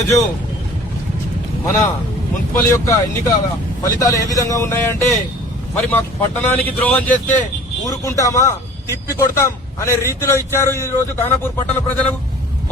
ఈరోజు మన మున్సిపల్ యొక్క ఎన్నికల ఫలితాలు ఏ విధంగా ఉన్నాయంటే మరి మాకు పట్టణానికి ద్రోహం చేస్తే ఊరుకుంటామా, తిప్పి కొడతాం అనే రీతిలో ఇచ్చారు ఈ రోజు ఖానాపూర్ పట్టణ ప్రజలు.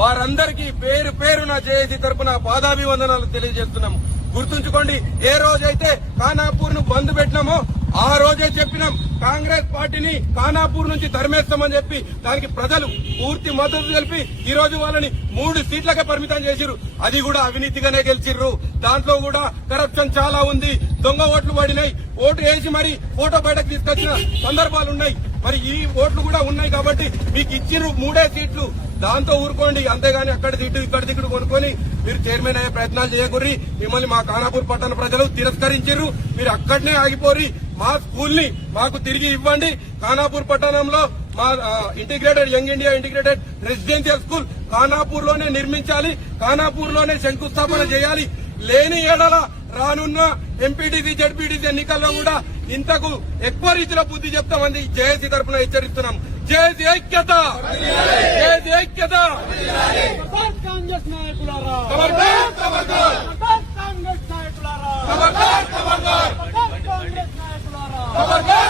వారందరికీ పేరు పేరున జేఏసీ తరపున పాదాభివందనాలు తెలియజేస్తున్నాము. గుర్తుంచుకోండి, ఏ రోజైతే ఖానాపూర్ ను బంద్ పెట్టినామో ఆ రోజే చెప్పినాం కాంగ్రెస్ పార్టీని ఖానాపూర్ నుంచి తరిమేస్తామని చెప్పి దానికి ప్రజలు పూర్తి మద్దతు తెలిపి ఈ రోజు వాళ్ళని 3 సీట్లకే పరిమితం చేసిర్రు. అది కూడా అవినీతిగానే గెలిచిర్రు. దాంట్లో కూడా కరప్షన్ చాలా ఉంది. దొంగ ఓట్లు పడినాయి. ఓటు వేసి మరి ఫోటో బయటకు తీసుకొచ్చిన సందర్భాలున్నాయి. మరి ఈ ఓట్లు కూడా ఉన్నాయి కాబట్టి మీకు ఇచ్చిన 3 సీట్లు, దాంతో ఊరుకోండి. అంతేగాని అక్కడ దిట్టు ఇక్కడ దిక్కుడు కొనుక్కొని మీరు చైర్మన్ అయ్యే ప్రయత్నాలు చేయకూర్రి. మిమ్మల్ని మా ఖానాపూర్ పట్టణ ప్రజలు తిరస్కరించారు. మీరు అక్కడనే ఆగిపోరి. మా స్కూల్ ని మాకు తిరిగి ఇవ్వండి. ఖానాపూర్ పట్టణంలో మా integrated young India integrated residential school Khanapur లోనే నిర్మించాలి. ఖానాపూర్ లోనే శంకుస్థాపన చేయాలి. లేని ఏడల రానున్న ఎంపీటీసీ జడ్పీటీసీ ఎన్నికల్లో కూడా ఇంతకు ఎక్కువ రీతిలో బుద్ధి చెప్తామని జేఏసీ తరఫున హెచ్చరిస్తున్నాం. జేఏసీ ఐక్యత, జేఏసీ ఐక్యత. కాంగ్రెస్ నాయకులారా, ఖబర్దార్, ఖబర్దార్, కాంగ్రెస్ నాయకులారా, ఖబర్దార్, ఖబర్దార్, కాంగ్రెస్ నాయకులారా. ఖబర్దార్.